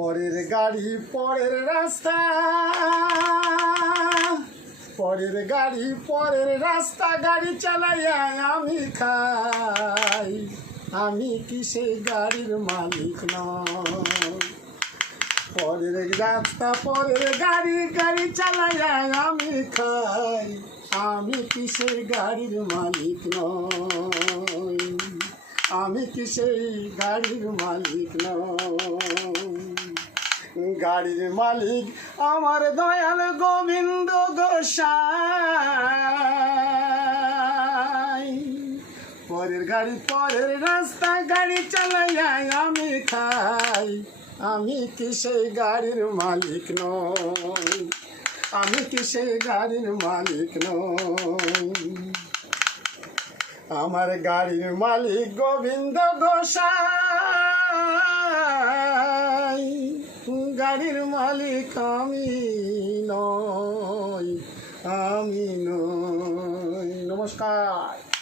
পরের গাড়ি পরের রাস্তা, পরের গাড়ি পরের রাস্তা, গাড়ি চালাইয়া আমি খাই। আমি কি সেই গাড়ির মালিক নই? পরের রাস্তা পরের গাড়ি, গাড়ি চালাইয়া আমি খাই। আমি কি সেই গাড়ির মালিক নই? আমি কি সেই গাড়ির মালিক নই? গাড়ির মালিক আমার দয়াল গোবিন্দ গোসাই। পরের গাড়ি পরের রাস্তা, গাড়ি চালাইয়া আমি খাই। আমি কি সেই গাড়ির মালিক নই? আমি কি সেই গাড়ির মালিক নই? আমার গাড়ির মালিক গোবিন্দ গোসাই। গাড়ির মালিক আমি নই, আমি নই। নমস্কার।